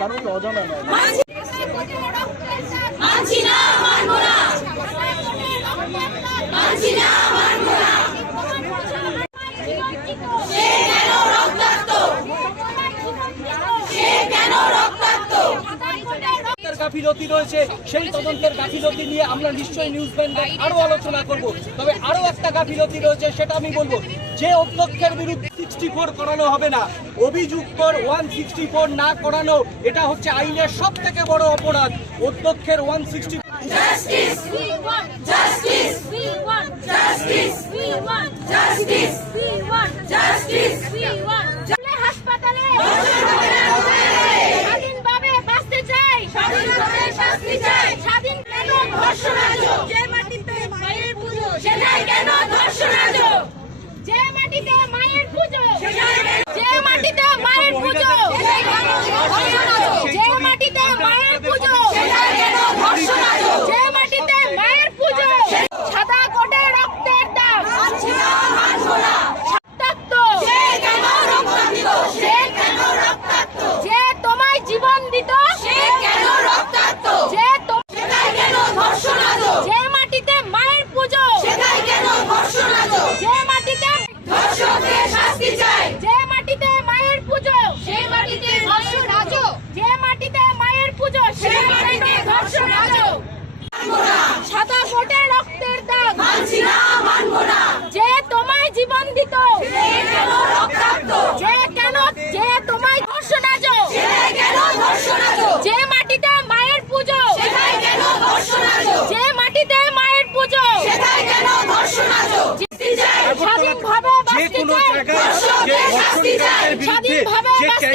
কারণ অজানা নয় মানছি না মানবো না। মানছি না। গাফিলতি রয়েছে সেই তদন্তের গাফিলতি নিয়ে আমরা নিশ্চয়ই নিউজ ব্যান্ডে আরও আলোচনা করব তবে আরও একটা গাফিলতি রয়েছে সেটা আমি বলব যে অধ্যক্ষের বিরুদ্ধে সিক্সটি ফোর করানো হবে না অভিযুক্তর ওয়ান সিক্সটি ফোর না করানো এটা হচ্ছে আইনের সব থেকে বড় অপরাধ অধ্যক্ষের one sixty Justice! We want justice! We want justice! We want justice! We want justice! We want হাসপাতালে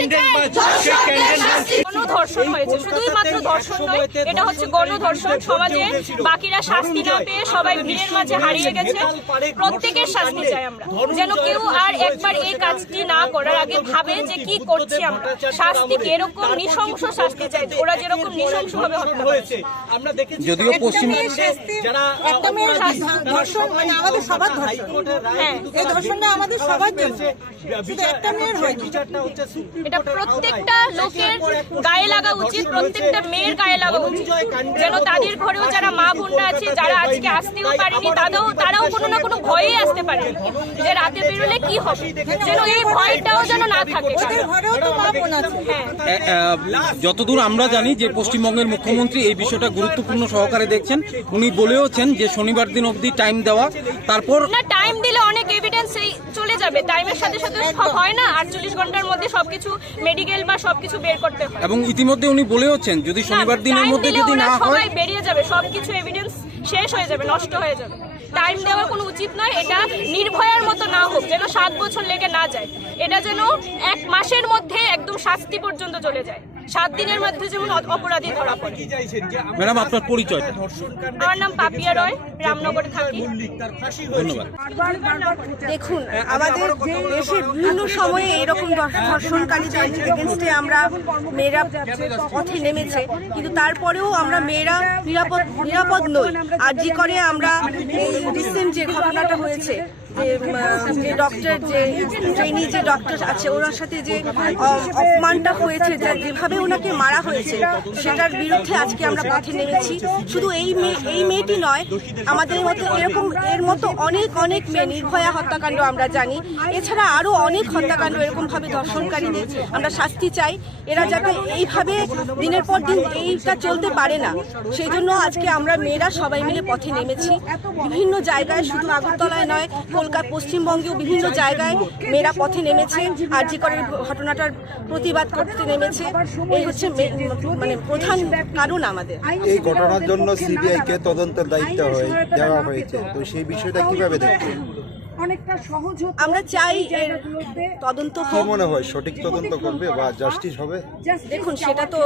Kendin bacı, çek. গণধর্ষণ হয়েছে। শুধুই মাত্র ধর্ষণ নয় এটা হচ্ছে গণধর্ষণ। সমাজে বাকিরা শাস্তি না পেয়ে সবাই ভিড়ের মাঝে হারিয়ে গেছে। প্রত্যেকের শাস্তি চাই আমরা। যেন কেউ আর একবার এই কাজটি না করার আগে ভাবে যে কি করছি আমরা। শাস্তি এরকম নৃশংস শাস্তি চাই ওরা যেরকম নৃশংস ভাবে হত্যা হয়েছে। আমরা দেখেছি যদিও পশ্চিম যারা একটা মেয়ের ধর্ষণ মানে আমাদের সবার ধর্ষণ। হ্যাঁ। এই ধর্ষণটা আমাদের সবার জন্য। শুধু একটা মেয়ের সুপ্রিম এটা প্রত্যেকটা লোকের এক গায়ে লাগা উচিত প্রত্যেকটা মেয়ের গায়ে লাগা উচিত। যেন তাদের ঘরেও যারা মা বোনরা আছে যারা আজকে আসতেও পারেনি তারাও তারাও কোনো না কোনো ভয়ে আসতে পারে যে রাতে বেরোলে কি হবে? যেন এই ভয়টাও যেন না থাকে ওদের ঘরেও তো মা বোন আছে। হ্যাঁ। যতদূর আমরা জানি যে পশ্চিমবঙ্গের মুখ্যমন্ত্রী এই বিষয়টা গুরুত্বপূর্ণ সহকারে দেখছেন। উনি বলেওছেন যে শনিবার দিন অবধি টাইম দেওয়া। তারপর না টাইম দিলে অনেক এভিডেন্স এই চলে যাবে। টাইমের সাথে সাথে সব হয় না আটচল্লিশ ঘণ্টার মধ্যে সবকিছু মেডিকেল বা সবকিছু বের করতে হয়। এবং ইতিমধ্যে উনি বলে হচ্ছেন যদি শনিবার দিনের মধ্যে যদি না হয় সবাই বেরিয়ে যাবে সবকিছু এভিডেন্স শেষ হয়ে যাবে নষ্ট হয়ে যাবে। টাইম দেওয়া কোনো উচিত নয় এটা নির্ভয়ার মতো না হোক যেন সাত বছর লেগে না যায়। এটা যেন এক মাসের মধ্যে একদম শাস্তি পর্যন্ত চলে যায়। সাত দিনের মধ্যে যেমন অপরাধী ধরা পড়ে। কি চাইছেন যে আমরা ম্যাডাম আপনার ধর্ষণকাণ্ডে আমার নাম পাপিয়া রয় রামনগরে থাকি। ধন্যবাদ। দেখুন আমাদের দেশে বিভিন্ন সময়ে এরকম ধর্ষণকারীদের এগেনস্টে আমরা মেয়েরা পথে নেমেছে কিন্তু তারপরেও আমরা মেয়েরা নিরাপদ নিরাপদ নই। আর জি করে আমরা রিসেন্ট যে ঘটনাটা হয়েছে যে, ডক্টর যে ট্রেনি যে ডক্টর আছে ওনার সাথে যে অপমানটা হয়েছে যেভাবে ওনাকে মারা হয়েছে সেটার বিরুদ্ধে আজকে আমরা পথে নেমেছি। শুধু এই মেয়ে এই মেয়েটি নয় আমাদের মতো এরকম এর মতো অনেক অনেক মেয়ে নির্ভয়া হত্যাকাণ্ড আমরা জানি। এছাড়া আরও অনেক হত্যাকাণ্ড এরকম ভাবে ধর্ষণকারীদের আমরা শাস্তি চাই। এরা যাতে এইভাবে দিনের পর দিন এইটা চলতে পারে না সেই জন্য আজকে আমরা মেয়েরা সবাই মিলে পথে নেমেছি। বিভিন্ন জায়গায় শুধু আগরতলায় নয় কলকাতা পশ্চিমবঙ্গেও বিভিন্ন জায়গায় মেয়েরা পথে নেমেছে আর জি করের ঘটনাটার প্রতিবাদ করতে নেমেছে। এই হচ্ছে মানে প্রধান কারণ আমাদের। এই ঘটনার জন্য সিবিআই কে তদন্তের দায়িত্ব দেওয়া হয়েছে। তো সেই বিষয়টা কীভাবে দেখছেন? আমরা চাই তদন্ত কি মনে হয় সঠিক তদন্ত করবে বা জাস্টিস হবে? দেখুন সেটা তো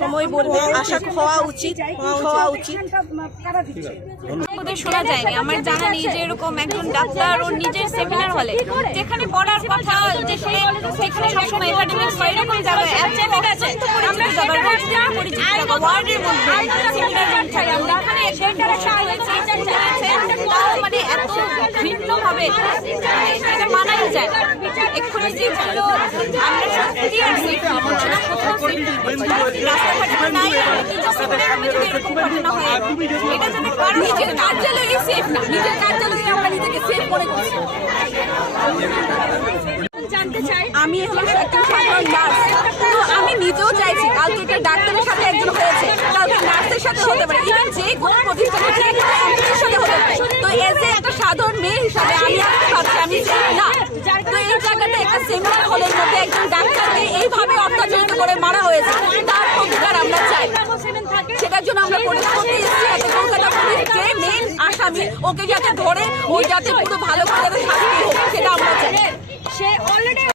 সময় বলবে আশা হওয়া উচিত হওয়া উচিত। শোনা যায়নি আমার জানা নেই যে এরকম একজন ডাক্তার ওর নিজের সেমিনার হলে। যেখানে পড়ার কথা যে সে সেখানে সবসময় একাডেমিক বা যাবে মানে এত ভিন্নভাবে এটা মানাই যায়। এক্ষুনি আমরা কোথাও। রাস্তাঘাটে নাই, এটা নিজের কার্যালয়ে সেফ না নিজের কার্যালয়ে আমরা নিজেকে সেফ মনে করছি জানতে চাই আমি হলো একটা সাধারণ নার্স তো আমি নিজেও চাইছি কালকে এটা ডাক্তারের সাথে একজন হয়েছে কালকে নার্সের সাথে হতে পারে ইভেন যে কোনো প্রতিষ্ঠানে যে কোনো এমপ্লয়ের সাথে হতে পারে তো এজ এ একটা সাধারণ মেয়ে হিসাবে আসতে আমি না তো এই জায়গাতে একটা সেমিনার হলের মধ্যে একজন ডাক্তারকে এইভাবে অত্যাচারিত করে মারা হয়েছে। তার প্রতিকার আমরা চাই। সেটার জন্য আমরা করতে এসেছি। যাতে কলকাতা পুলিশ যে মেন আসামি ওকে যাতে ধরে ওই যাতে পুরো ভালো করে যাতে শাস্তি হোক সেটা আমরা চাই। সে অলরেডি